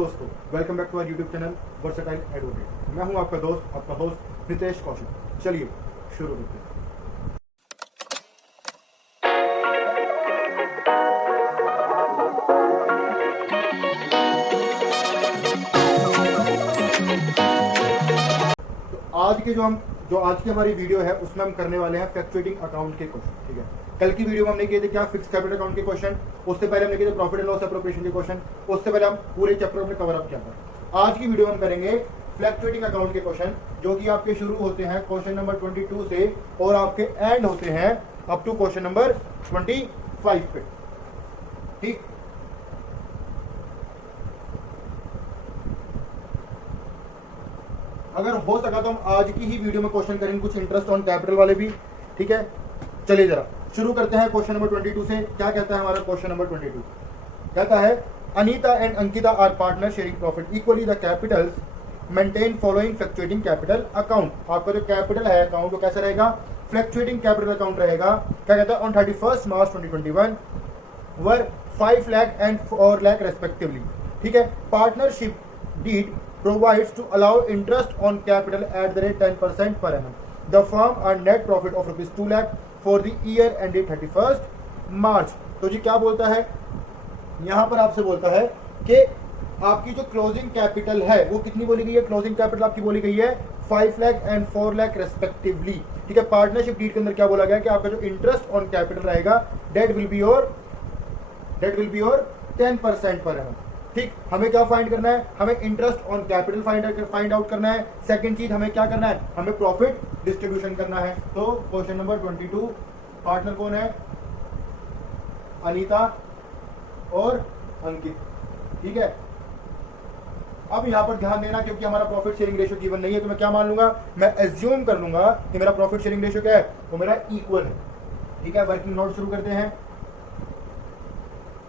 दोस्तों, welcome back to our YouTube channel versatile advocate. मैं हूं आपका दोस्त, आपका होस्ट नितेश कौशिक। चलिए शुरू करते हैं। तो आज की हमारी वीडियो है उसमें हम करने वाले हैं फ्लक्चुएटिंग अकाउंट के क्वेश्चन। ठीक है, कल की वीडियो में हमने किए थे क्या फिक्स कैपिटल अकाउंट के क्वेश्चन, उससे पहले हमने किए थे प्रॉफिट एंड लॉस एप्रोप्रिएशन के क्वेश्चन, उससे पहले हम पूरे चैप्टर में कवर अप किया था। आज की वीडियो में हम करेंगे फ्लक्चुएटिंग अकाउंट के क्वेश्चन, जो कि आपके शुरू होते हैं क्वेश्चन नंबर 22 से और आपके एंड होते हैं अप टू क्वेश्चन नंबर 25 पे। ठीक, अगर हो सका तो हम आज की ही वीडियो में क्वेश्चन करेंगे कुछ इंटरेस्ट ऑन कैपिटल वाले भी। ठीक है, चलिए जरा शुरू करते हैं क्वेश्चन नंबर 22 से। क्या कहता है हमारा क्वेश्चन नंबर 22? कहता है Anita and Ankita are partner sharing profit equally the capitals maintain following fluctuating capital account. आपका जो कैपिटल है अकाउंट वो कैसा रहेगा? फ्लक्चुएटिंग कैपिटल अकाउंट रहेगा। क्या कहता है? On 31 March 2021 were 5 lakh and 4 lakh respectively. ठीक है, partnership deed provides to allow interest on capital at the rate 10% per annum. The firm earned net profit of rupees 2 lakh for the year ended 31st March. तो जी क्या बोलता है यहाँ पर? आपसे बोलता है कि आपकी जो क्लोजिंग कैपिटल है वो कितनी बोली गई है? क्लोजिंग कैपिटल आपकी बोली गई है 5 लाख एंड 4 लाख रेस्पेक्टिवली। ठीक है, पार्टनरशिप डीड के अंदर क्या बोला गया कि आपका जो इंटरेस्ट ऑन कैपिटल रहेगा डेट विल बी योर 10% पर annum। ठीक, हमें क्या फाइंड करना है? हमें interest on capital find out करना है। सेकंड चीज हमें क्या करना है? हमें प्रॉफिट डिस्ट्रीब्यूशन करना है। तो क्वेश्चन नंबर 22 पार्टनर कौन है? अनीता और अंकित। ठीक है, अब यहां पर ध्यान देना क्योंकि हमारा प्रॉफिट शेयरिंग रेशियो गिवन नहीं है, तो मैं क्या मान लूंगा? मैं एज्यूम कर लूंगा कि मेरा प्रॉफिट शेयरिंग रेशियो क्या है? वो मेरा इक्वल है। ठीक है, वर्किंग नोट शुरू करते हैं।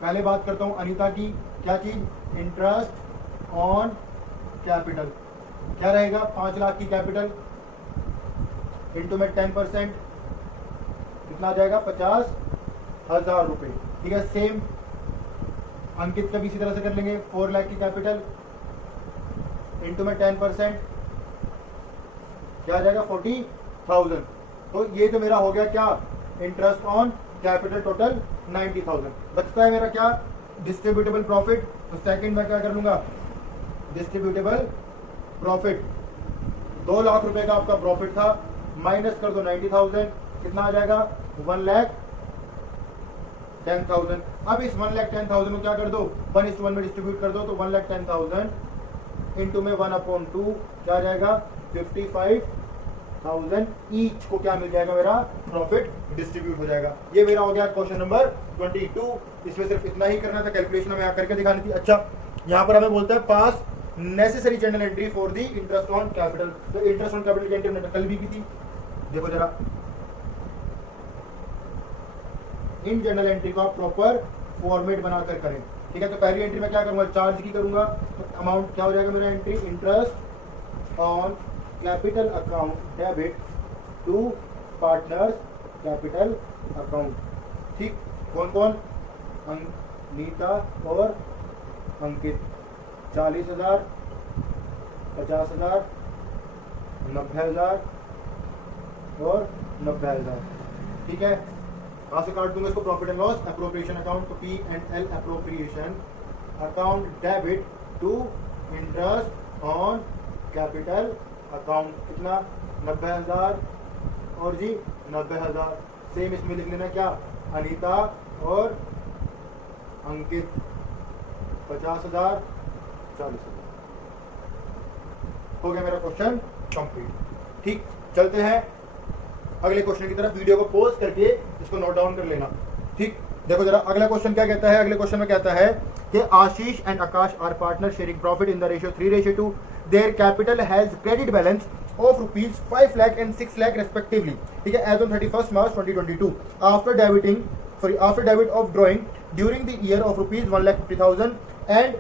पहले बात करता हूं अनीता की। क्या चीज? Interest on capital. क्या रहेगा? 5 लाख की कैपिटल इंटू में 10%, कितना आ जाएगा? 50,000 रुपए। ठीक है, सेम अंकित का भी इसी तरह से कर लेंगे। 4 लाख की कैपिटल इंटू में 10%, क्या आ जाएगा? 40,000। तो ये तो मेरा हो गया क्या? Interest on capital total 90,000। बचता है मेरा क्या? Distributable profit. तो सेकंड में क्या कर लूंगा? डिस्ट्रीब्यूटेबल प्रॉफिट 2 लाख रुपए का आपका प्रॉफिट था, माइनस कर दो 90,000, कितना आ जाएगा? 1,10,000। अब इस 1,10,000 को क्या कर दो? 1:1 में डिस्ट्रीब्यूट कर दो। तो 1,10,000 इंटू में 1/2 क्या आ जाएगा? 55,000 ईच को क्या मिल जाएगा? मेरा प्रॉफिट डिस्ट्रीब्यूट हो जाएगा। ये मेरा हो गया क्वेश्चन नंबर 22। इसमें सिर्फ इतना ही करना था, कैलकुलेशन हमें करके दिखानी थी। अच्छा, यहाँ पर हमें बोलता है पास necessary journal entry for the interest on capital. तो इंटरेस्ट ऑन कैपिटल की एंट्री हमने कल भी की थी। देखो जरा, इन जर्नल एंट्री को आप प्रॉपर फॉर्मेट बनाकर करें। ठीक है, तो पहली एंट्री में क्या करूंगा? चार्ज की करूंगा। तो अमाउंट क्या हो जाएगा मेरा? Entry interest on capital account debit to partners capital account. ठीक, कौन कौन? अनीता और अंकित। 40,000, 50,000, 90,000 और 90,000। ठीक है, कहां से काट दूंगा इसको? Profit and loss appropriation account. तो P&L appropriation account debit to interest on capital account. कितना? 90,000 और जी 90,000। सेम इसमें लिख लेना क्या? अनीता और अंकित 50,000, 40,000। हो गया मेरा क्वेश्चन कंप्लीट। ठीक, चलते हैं अगले क्वेश्चन की तरफ। वीडियो को पॉज करके इसको नोट डाउन कर लेना। ठीक, देखो जरा अगला क्वेश्चन क्या कहता है। अगले क्वेश्चन में कहता है कि Ashish and Akash are partner sharing profit in the ratio 3:2। Their capital has credit balance of rupees 5 lakh and 6 lakh respectively. ठीक है, as on 31st March 2022 after debit of drawing during the year of rupees 1,50,000 and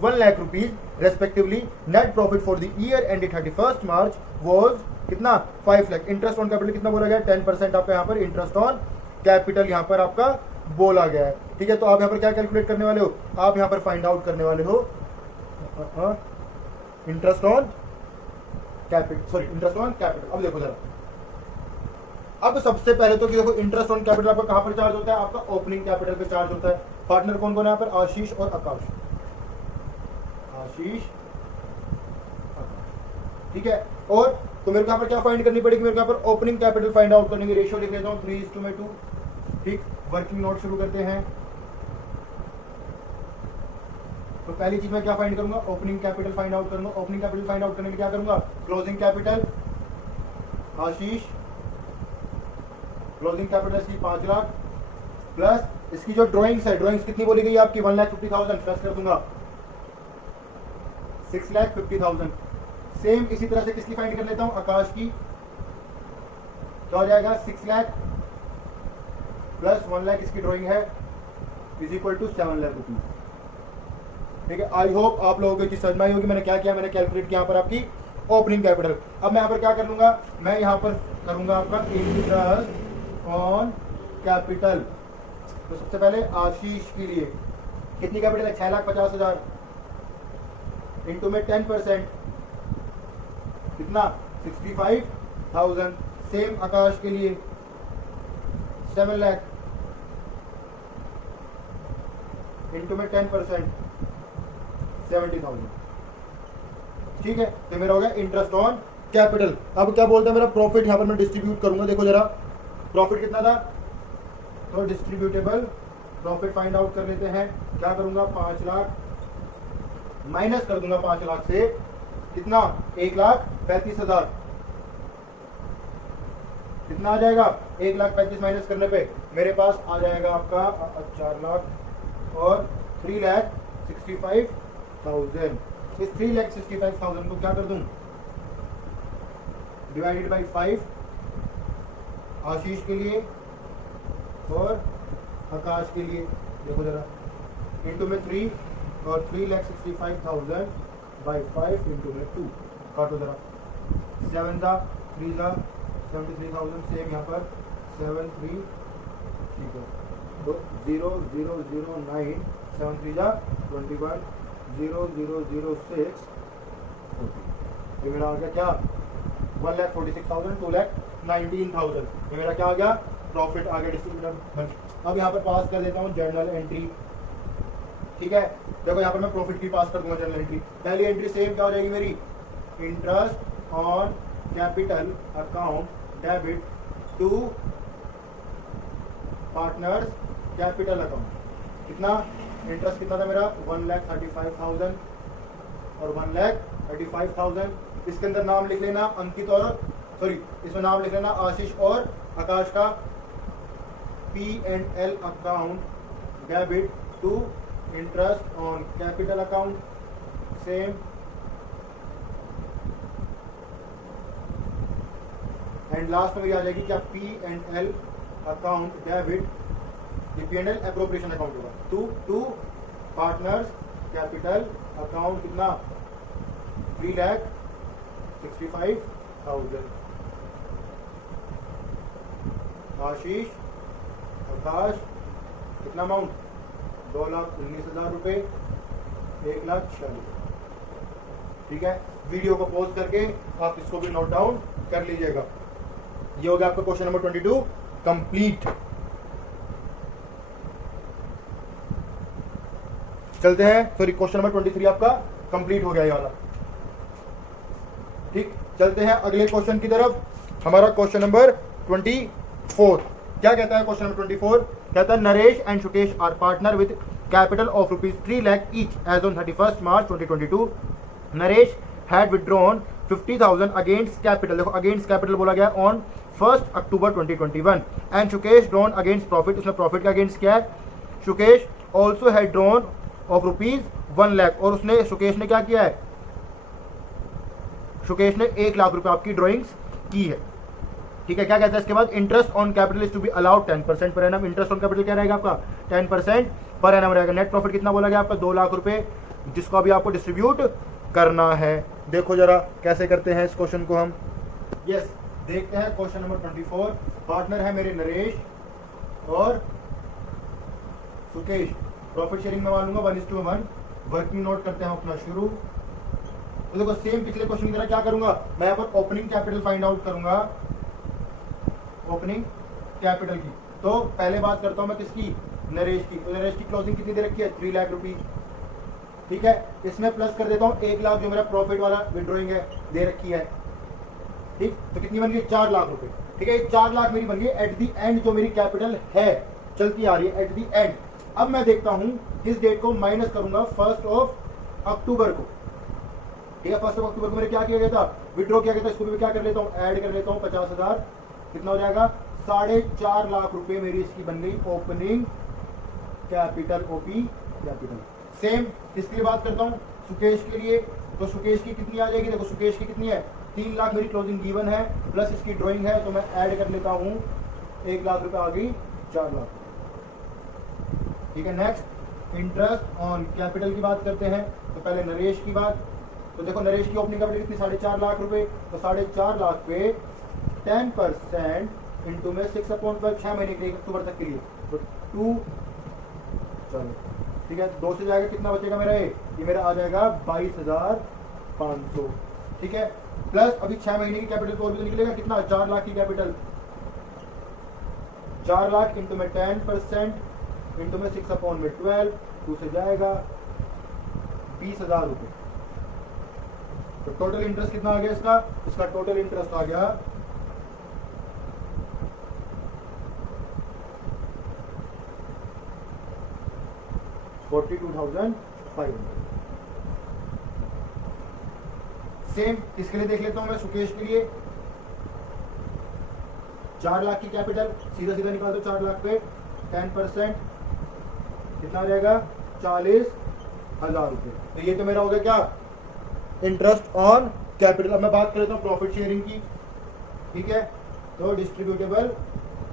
1 lakh rupees respectively. Net profit for the year ended 31st March was कितना? 5 lakh. Interest on capital कितना बोला गया? 10% आपका यहाँ पर interest on capital यहाँ पर आपका बोला गया है। ठीक है, तो आप यहाँ पर क्या कैलकुलेट करने वाले हो? आप यहाँ पर फाइंड आउट करने वाले हो interest on capital, sorry interest on capital. अब देखो जरा, अब सबसे पहले तो कि देखो इंटरेस्ट ऑन कैपिटल आपका कहां पर चार्ज होता है, आपका ओपनिंग कैपिटल पे चार्ज होता है। पार्टनर कौन कौन है यहाँ पर, आशीष और आकाश, आशीष आकाश, ठीक है। और तो मेरे को यहाँ पर क्या फाइंड करनी पड़ेगी, मेरे को यहाँ पर ओपनिंग कैपिटल फाइंड आउट करने की रेशियो लिख लेता हूँ 3:2, ठीक। वर्किंग नोट शुरू करते हैं। तो पहली चीज मैं क्या फाइंड करूंगा, ओपनिंग कैपिटल फाइंड आउट करूंगा। ओपनिंग कैपिटल फाइंड आउट करने के लिए क्या करूंगा, क्लोजिंग कैपिटल आशीष, क्लोजिंग कैपिटल इसकी 5 लाख प्लस इसकी जो ड्राइंग्स है, ड्राइंग्स कितनी बोली गई आपकी 1,50,000 प्लस कर दूंगा 6,50,000। सेम इसी तरह से किसकी फाइंड कर लेता हूं, आकाश की। तो आ जाएगा 6 लाख प्लस 1 लाख इसकी ड्राइंग है is equal to 7 lakh rupees, ठीक है। आई होप आप लोगों को समझ में आई होगी मैंने क्या किया, मैंने कैलकुलेट किया यहाँ पर आपकी ओपनिंग कैपिटल। अब मैं यहाँ पर क्या कर लूंगा, मैं यहाँ पर करूंगा आपका इंटरेस्ट ऑन कैपिटल। तो सबसे पहले आशीष के लिए कितनी कैपिटल है, 6,50,000 इंटू में 10% कितना 65,000। सेम आकाश के लिए 7 लाख इंटू में 10% 70,000, ठीक है। तो मेरा हो गया इंटरेस्ट ऑन कैपिटल। अब क्या बोलता है मेरा प्रॉफिट, यहां पर मैं डिस्ट्रीब्यूट करूंगा। देखो जरा प्रॉफिट कितना था, तो डिस्ट्रीब्यूटेबल प्रॉफिट फाइंड आउट कर लेते हैं। क्या करूंगा, 5 लाख माइनस कर दूंगा 5 लाख से कितना 1,35,000, कितना आ जाएगा 1,35,000 माइनस करने पे मेरे पास आ जाएगा आपका 4 लाख और 3,65,000। इस 3,65,000 को क्या कर दूं, डिवाइडेड बाई 5 आशीष के लिए और आकाश के लिए। देखो जरा इंटू में 3 और 3,65,000 बाई 5 इंटू में 2 काटो जरा, 7 जा 3 जा 73,000। सेम यहाँ पर 7 3, ठीक है। तो 0,009 7 3 जा 21 0,006 ये मेरा आ गया क्या 1,46,000 2,19,000। ये मेरा क्या आ गया, प्रॉफिट आ गया डिस्ट्रीब्यूटर। अब यहाँ पर पास कर देता हूँ जर्नल एंट्री, ठीक है। देखो यहाँ पर मैं प्रॉफिट की पास कर दूंगा जर्नल एंट्री। पहली एंट्री सेम क्या हो जाएगी मेरी, interest on capital account debit to partners capital account. कितना इंटरेस्ट कितना था मेरा 1,35,000 और 1,35,000। इसके अंदर नाम लिख लेना अंकित और सॉरी इसमें नाम लिख लेना आशीष और आकाश का। P&L account debit to interest on capital account same. And last में भी आ जाएगी क्या P&L अकाउंट डेबिट, ये P&L एप्रोप्रिएशन अकाउंट होगा टू पार्टनर्स कैपिटल अकाउंट कितना 3,65,000। आशीष आकाश कितना अमाउंट 2,19,000 रुपए 1,40,000, ठीक है। वीडियो को पॉज करके आप इसको भी नोट डाउन कर लीजिएगा। ये हो गया आपका क्वेश्चन नंबर 22 कंप्लीट। चलते हैं, सॉरी क्वेश्चन नंबर 23 आपका कंप्लीट हो गया ये वाला, ठीक। चलते हैं अगले क्वेश्चन की तरफ। हमारा क्वेश्चन नंबर 24 क्या कहता है, क्वेश्चन नंबर 24 कहता है Naresh and Sukesh are partner with capital of ₹3 lakh each as on 31 March 2022। Naresh had withdrawn 50,000 against capital, देखो अगेंस्ट कैपिटल बोला गया on 1 October 2021 and Sukesh drawn against profit, उसने प्रॉफिट का अगेंस्ट किया है। Sukesh also had drawn of ₹1 lakh और उसने सुकेश ने क्या किया है, सुकेश ने 1 लाख रुपए आपकी ड्रॉइंग्स की है, ठीक है। क्या कहता है इसके बाद, interest on capital is to be allowed 10% per annum. Interest on capital क्या रहेगा आपका 10% पर एनम रहेगा। नेट प्रॉफिट कितना बोला गया आपका 2 लाख रुपए, जिसको अभी आपको डिस्ट्रीब्यूट करना है। देखो जरा कैसे करते हैं इस क्वेश्चन को हम। यस देखते हैं क्वेश्चन नंबर 24। पार्टनर है मेरे नरेश और सुकेश। प्रॉफिट शेयरिंग में मान लूंगा 1:1 वर्किंग नोट करते हैं अपना शुरू। तो देखो सेम पिछले क्वेश्चन की तरह क्या करूंगा मैं यहाँ पर ओपनिंग कैपिटल फाइंड आउट करूंगा, ओपनिंग कैपिटल की। तो पहले बात करता हूं मैं किसकी, नरेश की। तो नरेश की क्लोजिंग कितनी दे रखी है, 3 लाख रुपीज, ठीक है। इसमें प्लस कर देता हूँ 1 लाख जो मेरा प्रॉफिट वाला विड्रॉइंग है दे रखी है, ठीक। तो कितनी बन गई, 4 लाख रुपए, ठीक है। 4 लाख मेरी बन गई एट दी एंड, जो मेरी कैपिटल है चलती आ रही है एट दी एंड। अब मैं देखता हूं किस डेट को माइनस करूंगा, 1 अक्टूबर को, ठीक है। 1 अक्टूबर को मेरे क्या किया गया था, विड्रॉ किया गया था। इसको भी क्या कर लेता हूँ, ऐड कर लेता हूँ 50,000, कितना हो जाएगा 4.5 लाख रुपए मेरी इसकी बन गई opening capital, OP capital. Same इसके लिए बात करता हूँ सुकेश के लिए। तो सुकेश की कितनी आ जाएगी, देखो सुकेश की कितनी है, 3 लाख मेरी क्लोजिंग गिवन है, प्लस इसकी ड्राइंग है, तो मैं ऐड कर लेता हूँ 1 लाख रुपए आ गई 4 लाख, ठीक है। नेक्स्ट इंटरेस्ट ऑन कैपिटल की बात करते हैं। तो पहले नरेश की बात, तो देखो नरेश की ओपनिंग कैपिटल कितनी, 4.5 लाख रुपए। तो 4.5 लाख पे 10% इंटू में 6/12, 6 महीने के लिए, अक्टूबर तक के लिए, तो 2, चलो ठीक है। 2 से जाएगा कितना बचेगा मेरा, ये मेरा आ जाएगा 22,500, ठीक है। प्लस अभी 6 महीने की कैपिटल को निकलेगा कितना, 4 लाख की कैपिटल, 4 लाख इंटू में 10% इंटू में 6/12, 2 से जाएगा 20,000 रुपए। तो टोटल इंटरेस्ट कितना आ गया इसका, इसका टोटल इंटरेस्ट आ गया 42,500। सेम इसके लिए देख लेता हूं मैं सुकेश के लिए, 4 लाख की कैपिटल, सीधा सीधा निकाल दो 4 लाख पे 10% कितना आ जाएगा, 40,000 रुपए। तो ये तो मेरा हो गया क्या, इंटरेस्ट ऑन कैपिटल। अब मैं बात कर लेता हूँ प्रॉफिट शेयरिंग की, ठीक है। तो डिस्ट्रीब्यूटेबल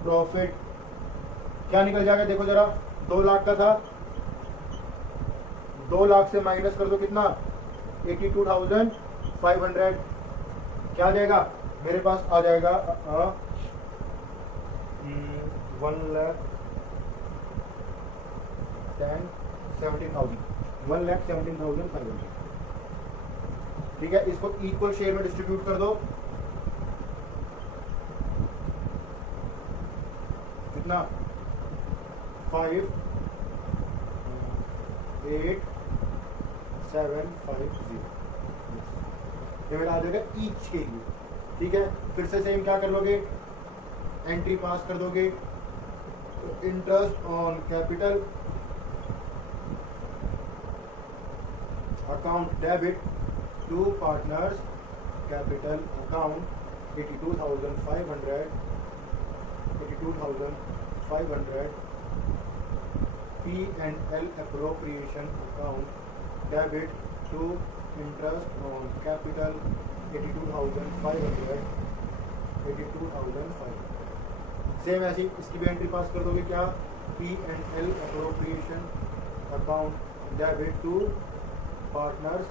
प्रॉफिट क्या निकल जाएगा, देखो जरा, 2 लाख का था, 2 लाख से माइनस कर दो कितना, 82,500, क्या आ जाएगा मेरे पास, आ जाएगा 1,17,500, ठीक है। इसको इक्वल शेयर में डिस्ट्रीब्यूट कर दो, कितना 5,8,7,5,0, ये मेरा आ जाएगा ईच के लिए, ठीक है। फिर से सेम क्या कर लोगे, एंट्री पास कर दोगे, interest on capital account debit to partners capital account 82,500 P&L appropriation account debit to interest on capital 82,500 same ऐसी इसकी भी एंट्री पास कर दोगे, क्या P&L appropriation account debit to partners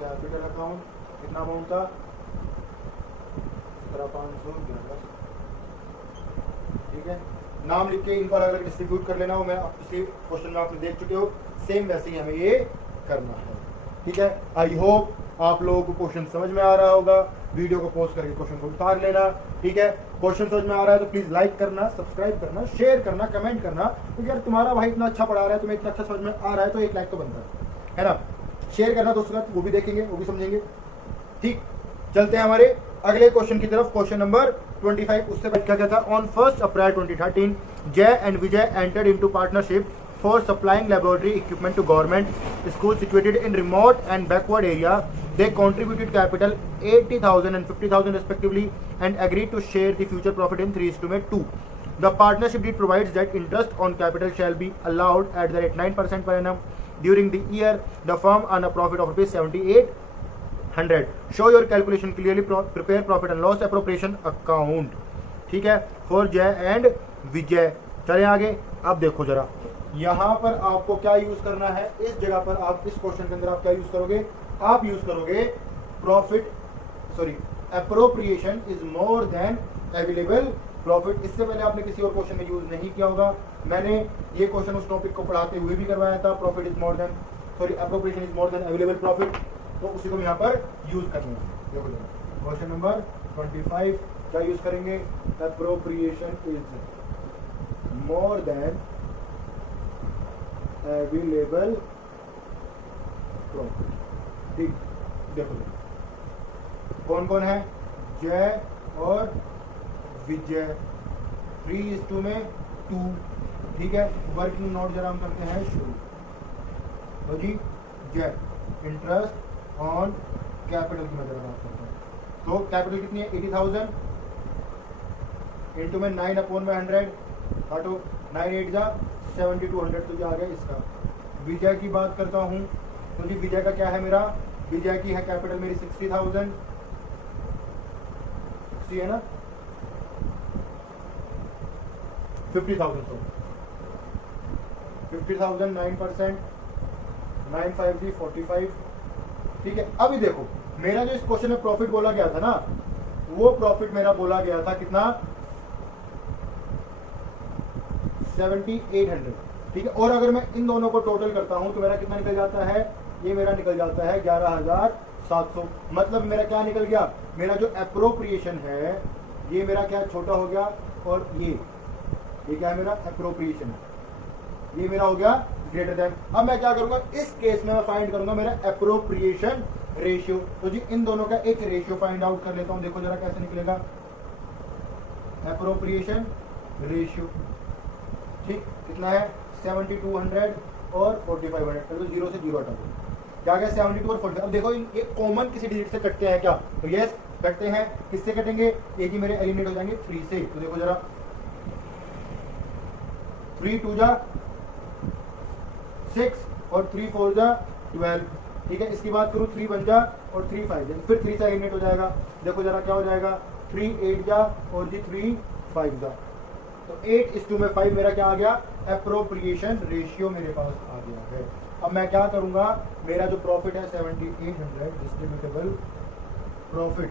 capital account, कितना अमाउंट था 17,511, ठीक है। नाम लिख के इनको अलग अलग डिस्ट्रीब्यूट कर लेना हो, मैं पिछले क्वेश्चन में आपने देख चुके हो, सेम वैसे ही हमें ये करना है, ठीक है। आई होप आप लोगों को क्वेश्चन समझ में आ रहा होगा। वीडियो को पॉज करके क्वेश्चन को उतार लेना, ठीक है। क्वेश्चन समझ में आ रहा है तो प्लीज लाइक करना, सब्सक्राइब करना, शेयर करना, कमेंट करना, क्योंकि यार तुम्हारा भाई इतना अच्छा पढ़ा रहा है, तुम्हें इतना अच्छा समझ में आ रहा है, तो 1 लाइक तो बनता है ना। शेयर करना दोस्तों का, वो भी देखेंगे, वो भी समझेंगे, ठीक। चलते हैं हमारे अगले क्वेश्चन की तरफ, क्वेश्चन नंबर 25। उससे पहले क्या था, on 1 April 2013 Jay and Vijay entered into partnership for supplying laboratory equipment to government school situated in remote and backward area. They contributed capital 80,000 and 50,000 respectively and agreed to share the future profit in 3:2. The partnership deed provides that interest on capital shall be allowed at the rate 9% per annum. During the year, the firm earned a profit of ₹7,800. Show your calculation clearly. Prepare profit and loss appropriation account. ठीक है, for जय and विजय। चले आगे। अब देखो जरा, यहाँ पर आपको क्या यूज करना है, इस जगह पर आप इस क्वेश्चन के अंदर आप क्या यूज करोगे, आप यूज करोगे appropriation is more than available profit. इससे पहले आपने किसी और क्वेश्चन में यूज नहीं किया होगा। मैंने ये क्वेश्चन उस टॉपिक को पढ़ाते हुए भी करवाया था, profit is more than sorry appropriation is more than available profit, तो उसी को हम यहाँ पर यूज करने हैं। देखो क्वेश्चन नंबर 25 क्या यूज करेंगे, appropriation is more than available profit. ठीक, देखो कौन कौन है, जय और विजय, 3:2 में 2। ठीक है, वर्किंग नोट जरा हम करते हैं शुरू। तो जी जय इंटरेस्ट ऑन कैपिटल की मैं जरा बात करता हूँ। तो कैपिटल कितनी है 80,000 इंटू में 9/100 काटो, 9 8 जा 7200 तो जा गया इसका। विजय की बात करता हूँ, तो जी विजय का क्या है मेरा, विजय की है कैपिटल मेरी 60,000, 60 है ना, 50,000 सॉरी 50,000 9%, 9 5 45। ठीक है, अभी देखो मेरा जो इस क्वेश्चन में प्रॉफिट बोला गया था ना, वो प्रॉफिट मेरा बोला गया था कितना 7800। ठीक है, और अगर मैं इन दोनों को टोटल करता हूं तो मेरा कितना निकल जाता है, ये मेरा निकल जाता है 11,700। मतलब मेरा क्या निकल गया, मेरा जो एप्रोप्रिएशन है ये मेरा क्या छोटा हो गया, और ये क्या है मेरा एप्रोप्रिएशन है, ये मेरा हो गया ग्रेटर देन। अब मैं क्या करूंगा, इस केस में मैं फाइंड करूंगा मेरा एप्रोप्रिएशन रेशियो। तो जी इन दोनों का एक रेशियो फाइंड आउट कर लेता हूं, देखो जरा कैसे निकलेगा एप्रोप्रिएशन रेशियो। ठीक, कितना है 7200 और 4500, तो 0 से 0 हटा दो, क्या गया 72 और 45। अब देखो ये कॉमन किसी डिजिट से कटते हैं क्या, तो यस कटते हैं। किससे कटेंगे, ये जी मेरे एलिमिनेट हो जाएंगे 3 से। तो देखो जरा 3 2 जा 6 और 3 4 जा 12। ठीक है, इसकी बात करूँ 3 1 जा और 3 5 जा, फिर 3 से एलिमिनेट हो जाएगा। देखो जरा क्या हो जाएगा 3 8 जा और जी 3 5 जा, तो 8:2 में 5 मेरा क्या आ गया, एप्रोप्रिएशन रेशियो मेरे पास आ गया है। अब मैं क्या करूंगा, मेरा जो प्रॉफिट है 7800 डिस्ट्रीब्यूटेबल प्रॉफिट,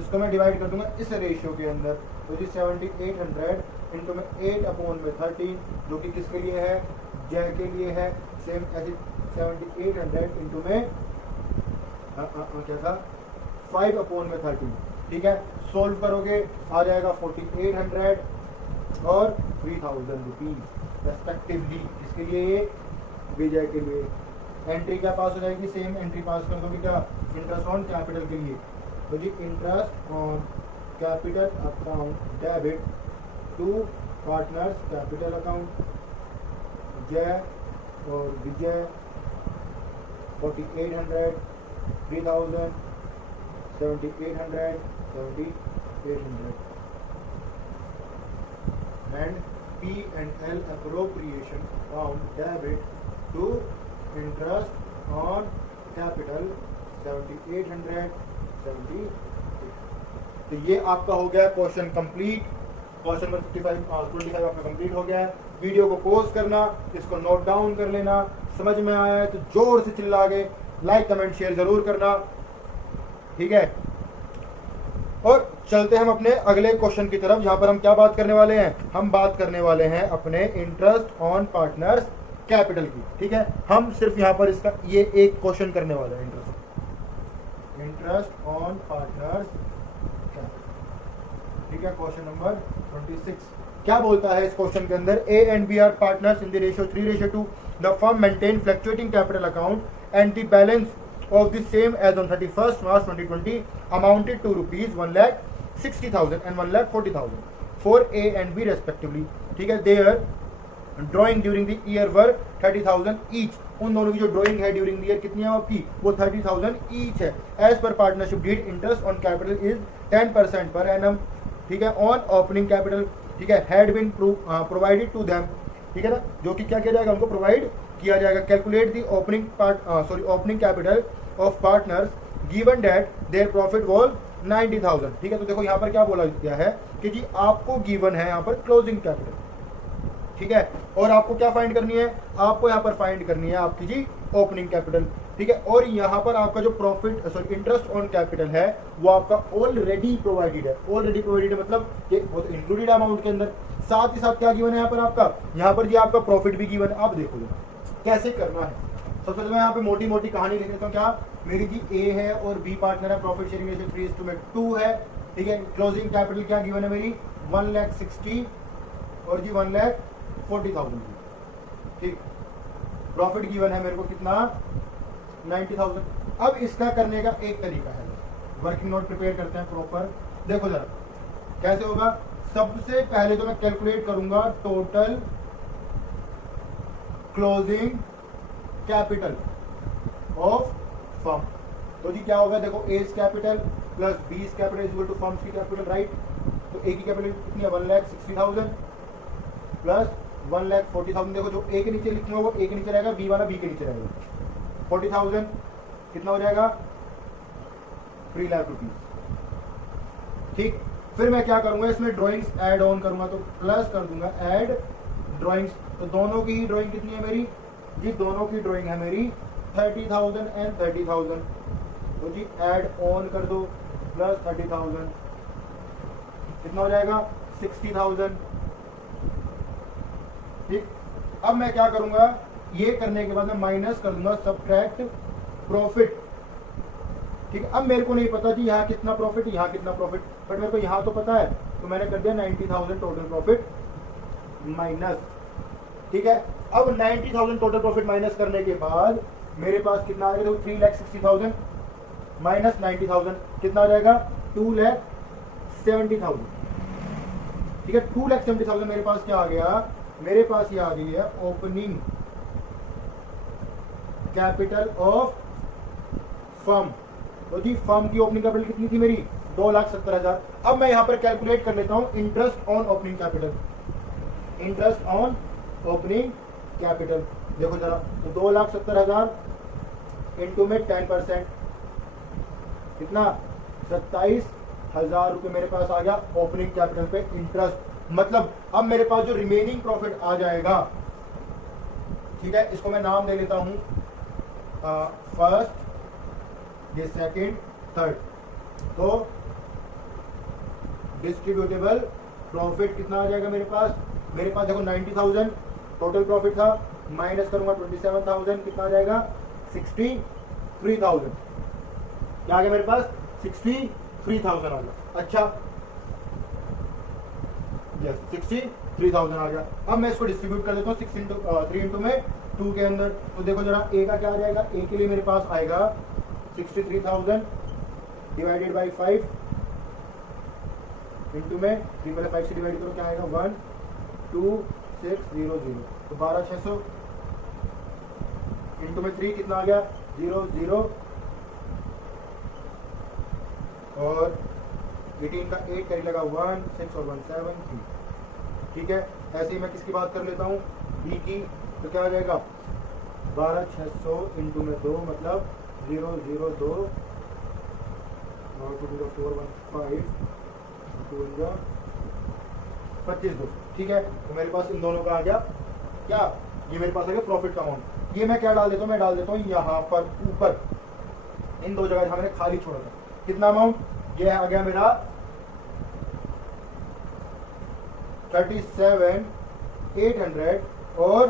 इसको मैं डिवाइड कर दूंगा इस रेशियो के अंदर। तो जी 7800 इंटू में 8/13, जो कि किसके लिए है, जय के लिए है। सेम ऐसे 7800 इंटू में क्या था 5/13। ठीक है, सोल्व करोगे आ जाएगा 4800 और 3000 रुपीज रेस्पेक्टिवली। किसके लिए, ये विजय के लिए। एंट्री क्या पास हो जाएगी, सेम एंट्री पास कर दोगे क्या, इंटरेस्ट ऑन कैपिटल के लिए। तो जी interest on capital account debit to partners capital account, Jay और विजय 4800 3000 7800 and P&L appropriation account debit to interest on capital 7800 70। तो ये आपका हो गया क्वेश्चन कंप्लीट। क्वेश्चन नंबर 25 आपका कंप्लीट हो गया है। वीडियो को पॉज करना, इसको नोट डाउन कर लेना, समझ में आया है तो जोर से चिल्ला के लाइक कमेंट शेयर जरूर करना। ठीक है, और चलते हैं हम अपने अगले क्वेश्चन की तरफ। यहाँ पर हम क्या बात करने वाले हैं, हम बात करने वाले हैं अपने इंटरेस्ट ऑन पार्टनर्स कैपिटल की। ठीक है, हम सिर्फ यहाँ पर इसका ये एक क्वेश्चन करने वाले हैं, इंटरेस्ट ऑन पार्टनर्स कैपिटल। ठीक है, क्वेश्चन नंबर 26 क्या बोलता है इस क्वेश्चन के अंदर, A and B are partners in the ratio 3:2। The firm maintain fluctuating capital account and the balance of the same as on 31st March 2020 amounted to rupees 1,60,000 and 1,40,000 for A and B respectively। ठीक है, their drawing during the year were 30,000 each। उन दोनों की जो drawing है during the year कितनी है आपकी, वो 30,000 ईच है। As per partnership deed interest on capital is 10% per annum. ठीक है, ऑन ओपनिंग कैपिटल, ठीक है, had been provided to them. ठीक है ना, जो कि क्या किया जाएगा, उनको प्रोवाइड किया जाएगा। Calculate the opening capital of partners given date their profit was 90,000। ठीक है, तो देखो यहाँ पर क्या बोला गया है कि जी आपको गिवन है यहाँ पर क्लोजिंग कैपिटल। ठीक है, और आपको क्या फाइंड करनी है, आपको यहाँ पर फाइंड करनी है आपकी जी ओपनिंग कैपिटल। ठीक है, और यहाँ पर आपका जो प्रॉफिट इंटरेस्ट ऑन कैपिटल है वो आपका ऑलरेडी प्रोवाइडेड है। ऑलरेडी प्रोवाइडेड है मतलब ये इंक्लूडेड अमाउंट के अंदर। साथ ही साथ क्या गिवन है यहाँ पर आपका, यहाँ पर जी आपका प्रॉफिट भी गिवन है। आप देखो कैसे करना है, सबसे पहले मैं यहाँ पे मोटी मोटी कहानी लिख देता हूँ। क्या मेरी जी ए है और बी पार्टनर है, प्रॉफिट शेयरिंग रेशियो 3:2 है, ठीक है। क्लोजिंग कैपिटल क्या गिवन है मेरी 1,60,000 और जी 1,40,000, ठीक। प्रॉफिट गिवन है मेरे को कितना 90,000। अब इसका करने का एक तरीका है, वर्किंग नोट प्रिपेयर करते हैं प्रॉपर। देखो जरा कैसे होगा। सबसे पहले तो मैं कैलकुलेट करूंगा total closing capital of firm. तो जी क्या होगा, देखो A's capital plus B's capital equal to firm's की कैपिटल, राइट। तो ए की कैपिटल कितनी है 1,60,000 प्लस 1,40,000। देखो जो ए के नीचे लिखूंगा वो ए के नीचे रहेगा, बी वाला बी के नीचे रहेगा। 40,000 कितना हो जाएगा 3 लाख रुपीज, ठीक। फिर मैं क्या करूंगा, इसमें ड्राइंग्स ऐड ऑन करूंगा, तो प्लस कर दूंगा ऐड ड्राइंग्स। तो दोनों की ही ड्राइंग कितनी है मेरी जी, दोनों की ड्राइंग है मेरी 30,000 एंड 30,000। तो जी ऐड ऑन कर दो प्लस 30,000 कितना हो जाएगा 60,000, ठीक। अब मैं क्या करूंगा, ये करने के बाद मैं माइनस कर दूंगा सब्ट्रैक्ट प्रॉफिट, ठीक है। अब मेरे को नहीं पता जी यहाँ कितना प्रॉफिट यहाँ कितना प्रॉफिट, बट मेरे को यहाँ तो पता है, तो मैंने कर दिया 90,000 टोटल प्रॉफिट माइनस, ठीक है। अब 90,000 टोटल प्रॉफिट माइनस करने के बाद मेरे पास कितना आ जाएगा, 3,60,000 माइनस 90,000 कितना आ जाएगा 2,70,000, ठीक है। 2,70,000 मेरे पास क्या आ गया, मेरे पास ये आ गई है ओपनिंग कैपिटल ऑफ फर्म। तो जी फर्म की ओपनिंग कैपिटल कितनी थी मेरी 2,70,000। अब मैं यहां पर कैलकुलेट कर लेता हूं interest on opening capital, interest on opening capital. देखो जरा, तो 2,70,000 इंटू में 10% कितना 27,000 रुपये मेरे पास आ गया ओपनिंग कैपिटल पे इंटरेस्ट। मतलब अब मेरे पास जो रिमेनिंग प्रॉफिट आ जाएगा, ठीक है, इसको मैं नाम दे लेता हूं फर्स्ट, ये सेकंड, थर्ड। तो डिस्ट्रीब्यूटेबल प्रॉफिट कितना आ जाएगा मेरे पास देखो 90,000 टोटल प्रॉफिट था, माइनस करूंगा 27,000 कितना आ जाएगा 63,000। क्या आ गया मेरे पास 63,000 आ गया। अच्छा यस 63,000 आ गया। अब मैं इसको डिस्ट्रीब्यूट कर देता हूँ 3 इंटू में 2 के अंदर। तो देखो जरा ए का क्या आ जाएगा, ए के लिए मेरे पास आएगा 63,000 डिवाइडेड बाई 5 इंटू में 3 पहले 5 से डिवाइड करो, क्या आएगा 1,2,6,0,0 तो 12,600 इंटू में 3 कितना आ गया 0,0 और 18 का 8 करी लगा 1, 6 और 1, 7, 3, ठीक है। ऐसे ही मैं किसकी बात कर लेता हूँ बी की, तो क्या आ जाएगा 12,600 इंटू में 2 मतलब 0,0,2 और 2 to the 4, 1, 5 2 जा 25,200, ठीक है। तो मेरे पास इन दोनों का आ गया क्या, ये मेरे पास आ गया प्रॉफिट का अमाउंट। ये मैं क्या डाल देता हूँ, मैं डाल देता हूँ यहाँ पर ऊपर इन दो जगह जहाँ मैंने खाली छोड़ा था। कितना अमाउंट, ये आ गया मेरा 37,800 और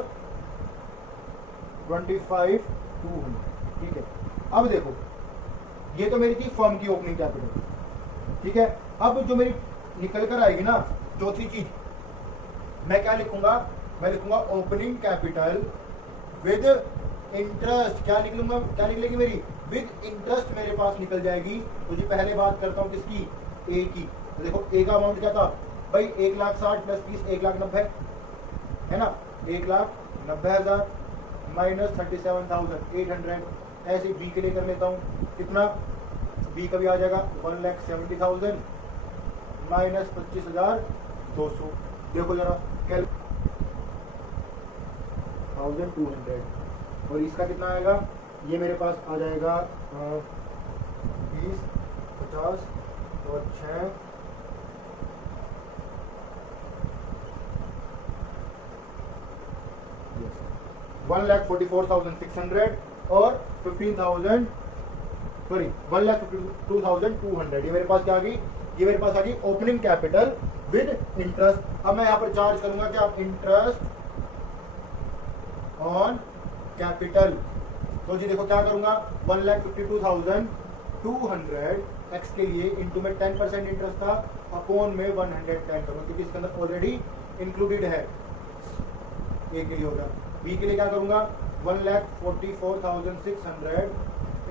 25,200, ठीक है। अब देखो ये तो मेरी थी फर्म की ओपनिंग कैपिटल, ठीक है। अब जो मेरी निकल कर आएगी ना चौथी चीज, मैं क्या लिखूंगा, मैं लिखूंगा ओपनिंग कैपिटल विद इंटरेस्ट। क्या निकलूंगा, क्या निकलेगी मेरी विद इंटरेस्ट मेरे पास निकल जाएगी। तो जी पहले बात करता हूँ किसकी, ए की। तो देखो ए का अमाउंट क्या था भाई 1,60,000 प्लस 30 1,90,000 है ना, 1,90,000 माइनस 37,800। ऐसे बी के लिए कर लेता हूँ, कितना बी का भी आ जाएगा 1,70,000 माइनस 25,200। देखो जरा 1,200 और इसका कितना आएगा, ये मेरे पास आ जाएगा 20, 50 और 6 1,44,600 और 15,000 सॉरी 1,52,200। ये मेरे पास क्या आ गई, ये मेरे पास आ गई ओपनिंग कैपिटल विद इंटरेस्ट। अब मैं यहाँ पर चार्ज करूंगा क्या, इंटरेस्ट ऑन कैपिटल तो जी देखो क्या करूंगा, 1,52,200 एक्स के लिए इंटू में 10% इंटरेस्ट था अपॉन में 110 करूंगा, क्योंकि इसके अंदर ऑलरेडी इंक्लूडेड है। ए के लिए होगा। बी के लिए क्या करूंगा, 1,44,600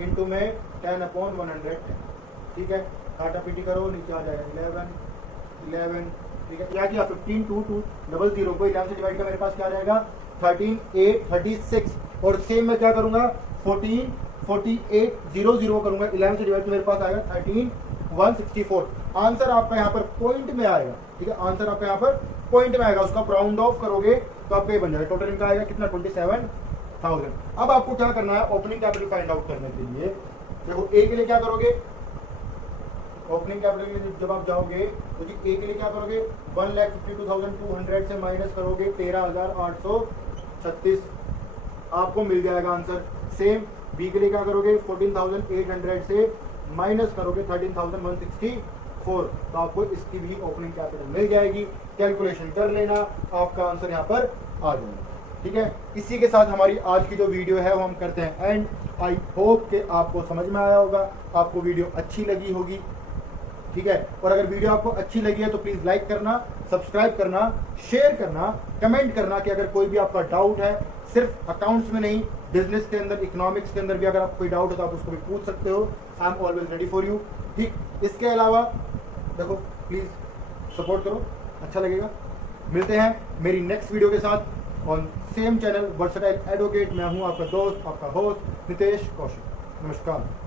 इंटू में 10 अपॉन 110। ठीक है, काटा पीटी करो, नीचे आ जाएगा 11, ठीक है। क्या किया, 15,2,200 को 11 से डिवाइड कर मेरे पास क्या आ जाएगा, 13,836। और सेम मैं क्या करूंगा, 14,48,00 करूंगा, 11 से डिवाइड मेरे पास आएगा 13,164। आंसर आपका यहाँ पर पॉइंट में आएगा। ठीक है, आंसर आपका यहाँ पर पॉइंट में आएगा, उसका राउंड ऑफ करोगे तो आपका ये बन जाएगा। टोटल इनका आएगा कितना, 27,000। अब आपको क्या करना है, ओपनिंग कैपिटल फाइंड आउट करने के लिए देखो ए के लिए क्या करोगे, ओपनिंग कैपिटल के लिए जब आप जाओगे तो जी ए के लिए क्या करोगे, 1,52,200 से माइनस करोगे 13,836, आपको मिल जाएगा आंसर। सेम बी के लिए क्या करोगे, 14,800 से माइनस करोगे 13,164, तो आपको इसकी भी ओपनिंग कैपिटल मिल जाएगी। कैलकुलेशन कर लेना, आपका आंसर यहाँ पर आ जाएगा। ठीक है, इसी के साथ हमारी आज की जो वीडियो है वो हम करते हैं एंड। आई होप कि आपको समझ में आया होगा, आपको वीडियो अच्छी लगी होगी। ठीक है, और अगर वीडियो आपको अच्छी लगी है तो प्लीज लाइक करना, सब्सक्राइब करना, शेयर करना, कमेंट करना कि अगर कोई भी आपका डाउट है, सिर्फ अकाउंट्स में नहीं, बिजनेस के अंदर, इकोनॉमिक्स के अंदर भी अगर आपको कोई डाउट है तो आप उसको भी पूछ सकते हो। I am always ready for you. ठीक, इसके अलावा देखो प्लीज सपोर्ट करो, अच्छा लगेगा। मिलते हैं मेरी नेक्स्ट वीडियो के साथ on same channel versatile advocate. मैं हूं आपका दोस्त, आपका होस्ट नितेश कौशिक। नमस्कार।